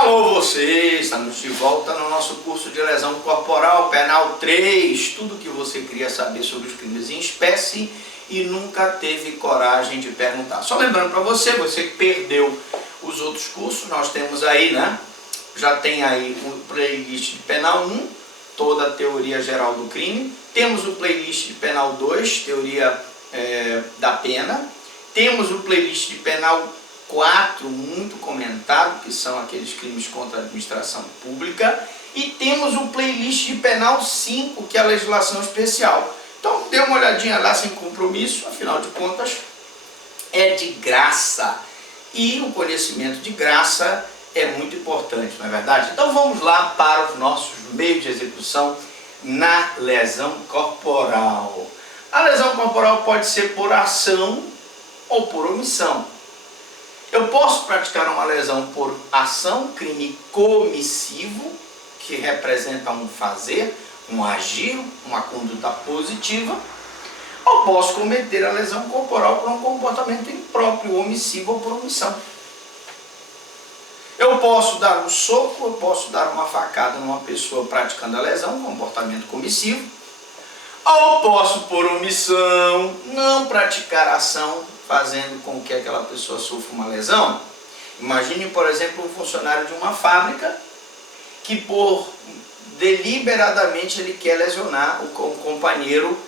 Alô você, estamos de volta no nosso curso de lesão corporal, penal 3, tudo que você queria saber sobre os crimes em espécie e nunca teve coragem de perguntar. Só lembrando para você que perdeu os outros cursos, nós temos aí, né? Já tem aí o playlist de penal 1, toda a teoria geral do crime. Temos o playlist de penal 2, teoria da pena. Temos o playlist de penal 4, muito comentado, que são aqueles crimes contra a administração pública. E temos o playlist de penal 5, que é a legislação especial. Então, dê uma olhadinha lá sem compromisso, afinal de contas, é de graça. E o conhecimento de graça é muito importante, não é verdade? Então, vamos lá para os nossos meios de execução na lesão corporal. A lesão corporal pode ser por ação ou por omissão. Eu posso praticar uma lesão por ação, crime comissivo, que representa um fazer, um agir, uma conduta positiva, ou posso cometer a lesão corporal por um comportamento impróprio, omissivo ou por omissão. Eu posso dar um soco, eu posso dar uma facada numa pessoa praticando a lesão, comportamento comissivo, ou posso, por omissão, não praticar a ação, fazendo com que aquela pessoa sofra uma lesão. Imagine, por exemplo, um funcionário de uma fábrica que deliberadamente ele quer lesionar o companheiro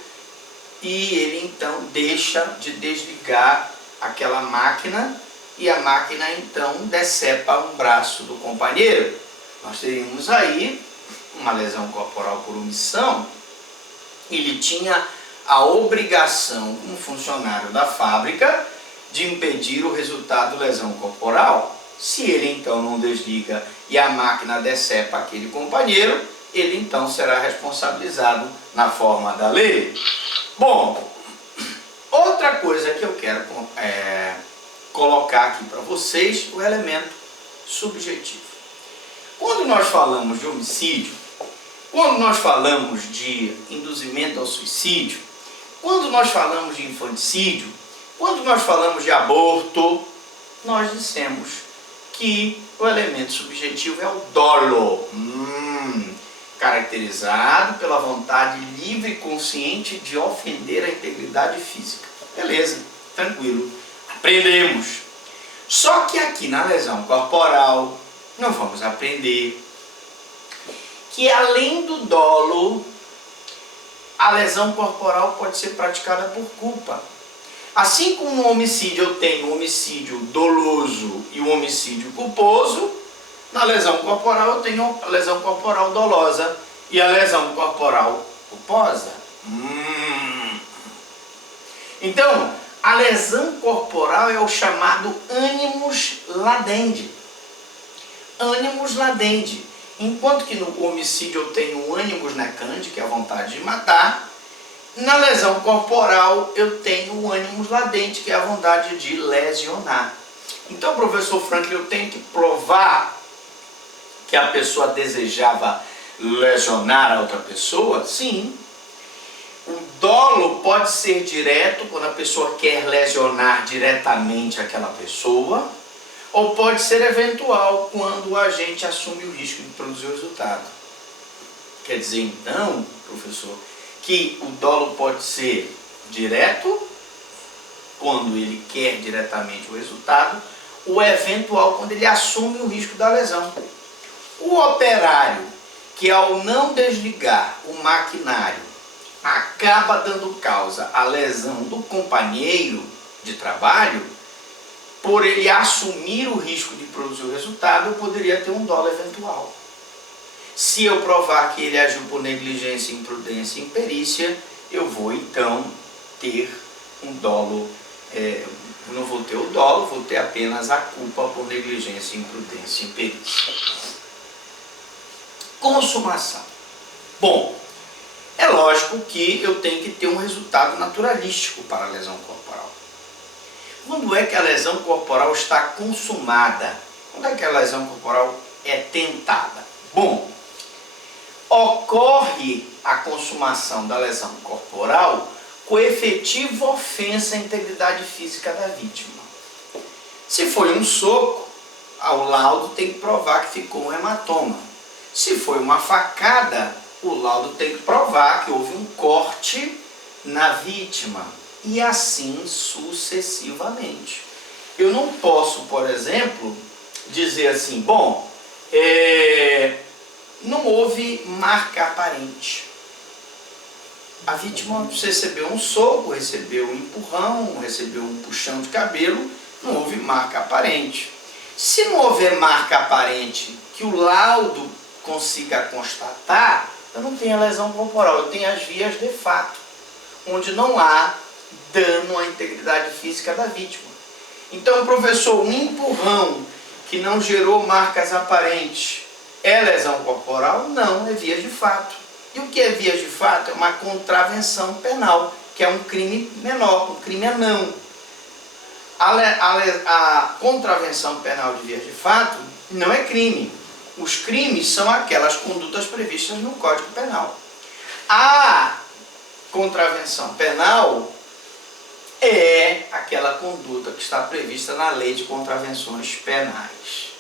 e ele então deixa de desligar aquela máquina e a máquina então decepa um braço do companheiro. Nós teríamos aí uma lesão corporal por omissão. Ele tinha a obrigação, como funcionário da fábrica, de impedir o resultado da lesão corporal. Se ele então não desliga e a máquina decepa aquele companheiro, ele então será responsabilizado na forma da lei. Bom, outra coisa que eu quero colocar aqui para vocês, o elemento subjetivo. Quando nós falamos de homicídio, quando nós falamos de induzimento ao suicídio, quando nós falamos de infanticídio, quando nós falamos de aborto, nós dissemos que o elemento subjetivo é o dolo, caracterizado pela vontade livre e consciente de ofender a integridade física. Beleza, tranquilo, aprendemos. Só que aqui na lesão corporal, nós vamos aprender que além do dolo, a lesão corporal pode ser praticada por culpa. Assim como no homicídio eu tenho o homicídio doloso e o homicídio culposo, na lesão corporal eu tenho a lesão corporal dolosa e a lesão corporal culposa. Então, a lesão corporal é o chamado animus ladendi. Animus ladendi. Enquanto que no homicídio eu tenho o animus necandi, que é a vontade de matar, na lesão corporal eu tenho o animus ladendi, que é a vontade de lesionar. Então, professor Franklin, eu tenho que provar que a pessoa desejava lesionar a outra pessoa? Sim. O dolo pode ser direto, quando a pessoa quer lesionar diretamente aquela pessoa, ou pode ser eventual, quando o agente assume o risco de produzir o resultado. Quer dizer, então, professor, que o dolo pode ser direto, quando ele quer diretamente o resultado, ou eventual, quando ele assume o risco da lesão. O operário, que ao não desligar o maquinário, acaba dando causa à lesão do companheiro de trabalho, por ele assumir o risco de produzir o resultado, eu poderia ter um dolo eventual. Se eu provar que ele agiu por negligência, imprudência e imperícia, eu vou então ter um dolo, não vou ter o dolo, vou ter apenas a culpa por negligência, imprudência e imperícia. Consumação. Bom, é lógico que eu tenho que ter um resultado naturalístico para a lesão corporal. Quando é que a lesão corporal está consumada? Quando é que a lesão corporal é tentada? Bom, ocorre a consumação da lesão corporal com efetiva ofensa à integridade física da vítima. Se foi um soco, o laudo tem que provar que ficou um hematoma. Se foi uma facada, o laudo tem que provar que houve um corte na vítima. E assim sucessivamente. Eu não posso, por exemplo, dizer assim, bom, não houve marca aparente. A vítima recebeu um soco, recebeu um empurrão, recebeu um puxão de cabelo, não houve marca aparente. Se não houver marca aparente que o laudo consiga constatar, eu não tenho a lesão corporal, eu tenho as vias de fato, onde não há dano à integridade física da vítima. Então, professor, um empurrão que não gerou marcas aparentes é lesão corporal? Não, é vias de fato. E o que é vias de fato? É uma contravenção penal, que é um crime menor, um crime anão. A contravenção penal de vias de fato não é crime. Os crimes são aquelas condutas previstas no Código Penal. A contravenção penal é aquela conduta que está prevista na Lei de Contravenções Penais.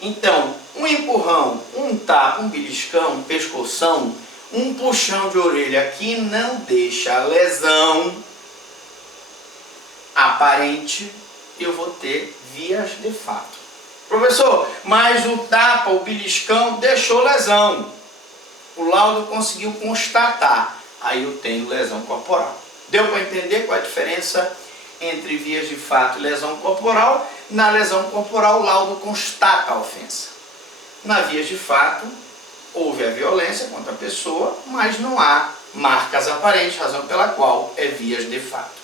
Então, um empurrão, um tapa, um beliscão, um pescoção, um puxão de orelha que não deixa a lesão aparente, eu vou ter vias de fato. Professor, mas o tapa, o beliscão deixou lesão. O laudo conseguiu constatar. Aí eu tenho lesão corporal. Deu para entender qual a diferença entre vias de fato e lesão corporal? Na lesão corporal, o laudo constata a ofensa. Na vias de fato, houve a violência contra a pessoa, mas não há marcas aparentes, razão pela qual é vias de fato.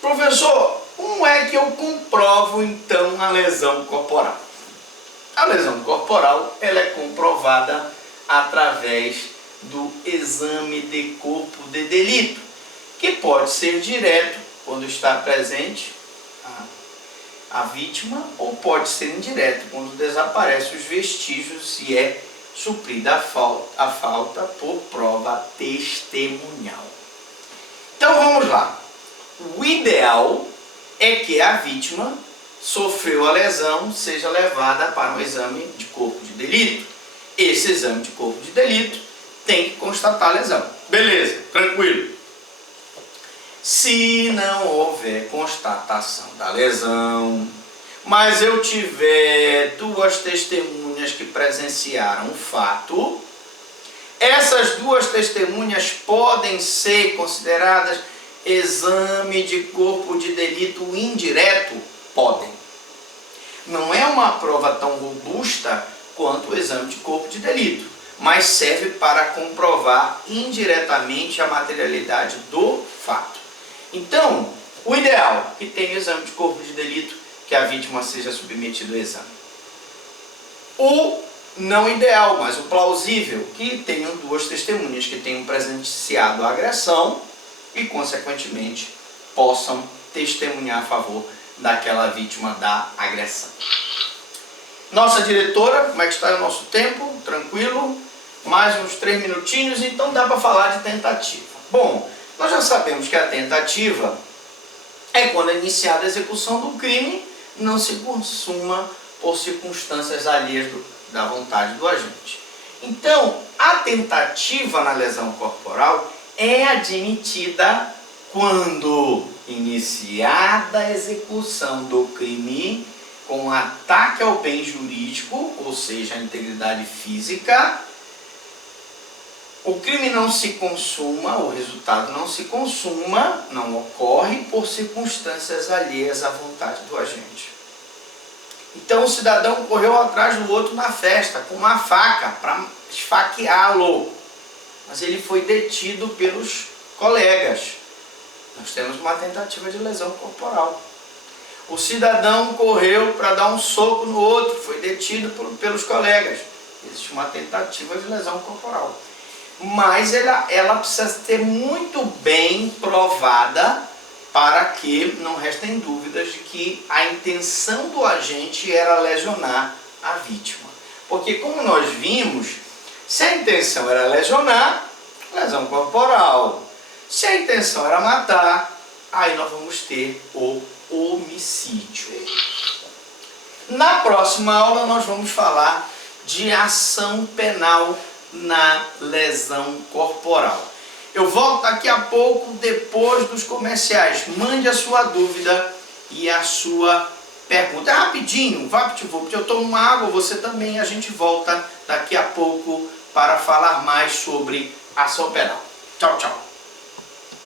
Professor, como é que eu comprovo então a lesão corporal? A lesão corporal ela é comprovada através do exame de corpo de delito, que pode ser direto, quando está presente a vítima, ou pode ser indireto, quando desaparecem os vestígios e é suprida a falta por prova testemunhal. Então vamos lá. O ideal é que a vítima sofreu a lesão, seja levada para um exame de corpo de delito. Esse exame de corpo de delito tem que constatar a lesão. Beleza, tranquilo. Se não houver constatação da lesão, mas eu tiver duas testemunhas que presenciaram o fato, essas duas testemunhas podem ser consideradas exame de corpo de delito indireto? Podem. Não é uma prova tão robusta quanto o exame de corpo de delito, mas serve para comprovar indiretamente a materialidade do fato. Então, o ideal é que tenha o exame de corpo de delito, que a vítima seja submetida ao exame. O não ideal, mas o plausível, que tenham duas testemunhas que tenham presenciado a agressão e, consequentemente, possam testemunhar a favor daquela vítima da agressão. Nossa diretora, como é que está o nosso tempo? Tranquilo? Mais uns 3 minutinhos, então dá para falar de tentativa. Bom, nós já sabemos que a tentativa é quando é iniciada a execução do crime, não se consuma por circunstâncias alheias da vontade do agente. Então, a tentativa na lesão corporal é admitida quando iniciada a execução do crime com ataque ao bem jurídico, ou seja, a integridade física, o crime não se consuma, o resultado não se consuma, não ocorre por circunstâncias alheias à vontade do agente. Então o cidadão correu atrás do outro na festa com uma faca para esfaqueá-lo, mas ele foi detido pelos colegas. Nós temos uma tentativa de lesão corporal. O cidadão correu para dar um soco no outro, foi detido pelos colegas. Existe uma tentativa de lesão corporal. Mas ela precisa ser muito bem provada para que não restem dúvidas de que a intenção do agente era lesionar a vítima. Porque, como nós vimos, se a intenção era lesionar, lesão corporal. Se a intenção era matar, aí nós vamos ter o homicídio. Na próxima aula nós vamos falar de ação penal na lesão corporal. Eu volto daqui a pouco, depois dos comerciais. Mande a sua dúvida e a sua pergunta. É rapidinho, eu tomo uma água, você também. A gente volta daqui a pouco para falar mais sobre ação penal. Tchau, tchau.